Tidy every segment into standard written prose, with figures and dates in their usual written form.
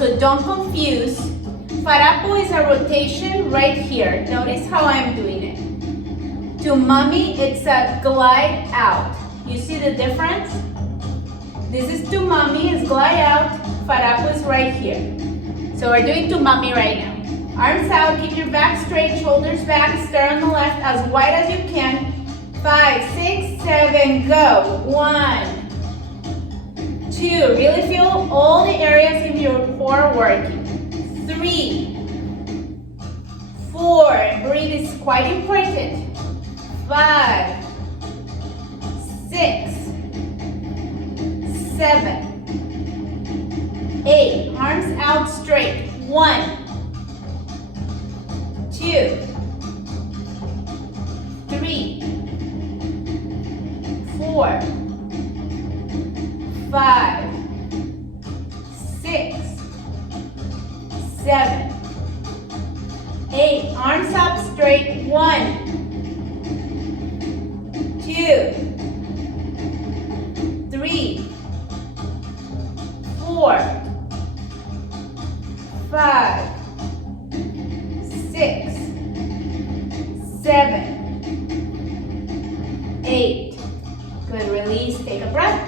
Also, don't confuse. Faarapu is a rotation right here. Notice how I'm doing it. To mummy, it's a glide out. You see the difference? This is to mummy, it's glide out. Faarapu is right here. So we're doing to mummy right now. Arms out, keep your back straight, shoulders back, stare on the left as wide as you can. 5, 6, 7, go. 1, 2, really feel all the areas in your core working. 3, 4, breathe is quite important. 5, 6, 7, 8, arms out straight. 1, 2, 3, 4, 5, 6, 7, 8. Arms up straight. 1, 2, 3, 4, 5, 6, 7, 8. Good, release, take a breath.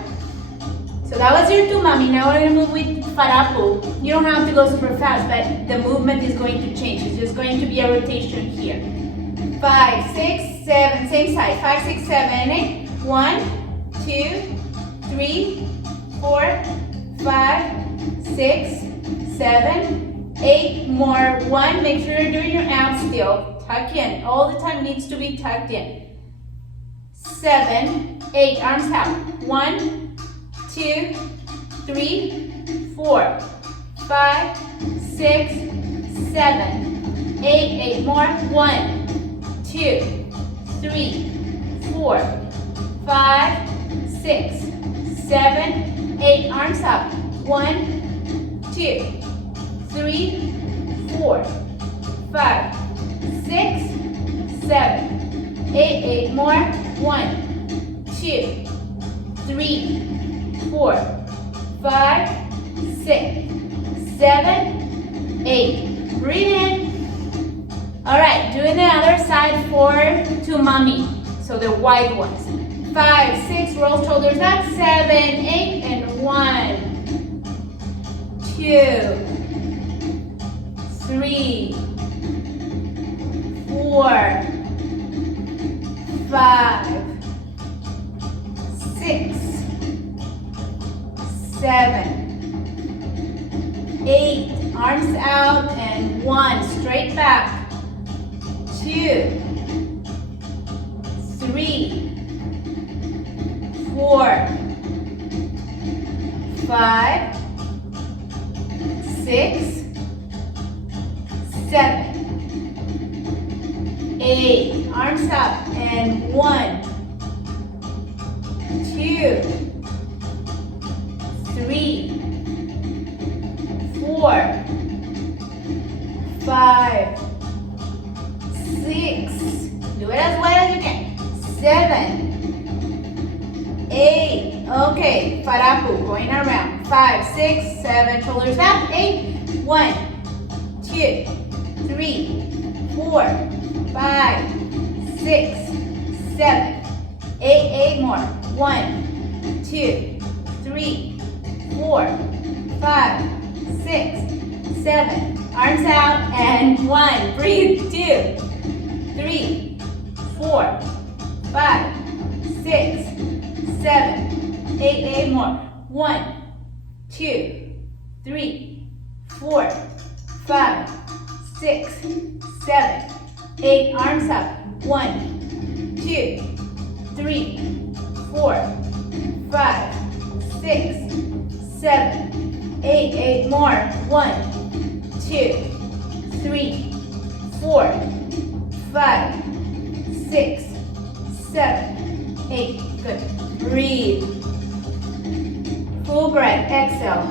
So that was your tu mami. Now we're going to move with faarapu. You don't have to go super fast, but the movement is going to change. It's just going to be a rotation here. 5, 6, 7, same side. 5, 6, 7, 8. 1, 2, 3, 4, 5, 6, 7, 8. More. 1. Make sure you're doing your abs still. Tuck in. All the time needs to be tucked in. 7, 8. Arms out. 1, 2, 3, 4, 5, 6, 7, 8. 8 more. 1, 2, 3, 4, 5, 6, 7, 8. Arms up. 1, 2, 3, 4, 5, 6, 7, 8. 8 more. 1, 2, 3, 4, 5, 6, 7, 8. Breathe in. All right, doing the other side for tu mami. So the wide ones. 5, 6, roll shoulders up. 7, 8, and 1, 2, 3, 4, 5, 6, 7, 8. Arms out and 1. Straight back. 2, 3, 4, 5, 6, 7, 8. Arms up and 1, 2, 3, 4, 5, 6. Do it as wide as you can. 7, 8. Okay, faarapu, going around. 5, 6, 7, shoulders up. 8. 1, 2, 3, 4, 5, 6, 7, 8. 8 more. 1, 2, 3, 4, 5, 6, 7. Arms out and 1. Breathe. 2, 3, 4, 5, 6, 7, 8. 8 more. 1, 2, 3, 4, 5, 6, 7, 8. Arms up. 1, 2, 3, 4, 5, 6, 7, 8. 8 more. 1, 2, 3, 4, 5, 6, 7, 8. Good. Breathe. Full breath. Exhale.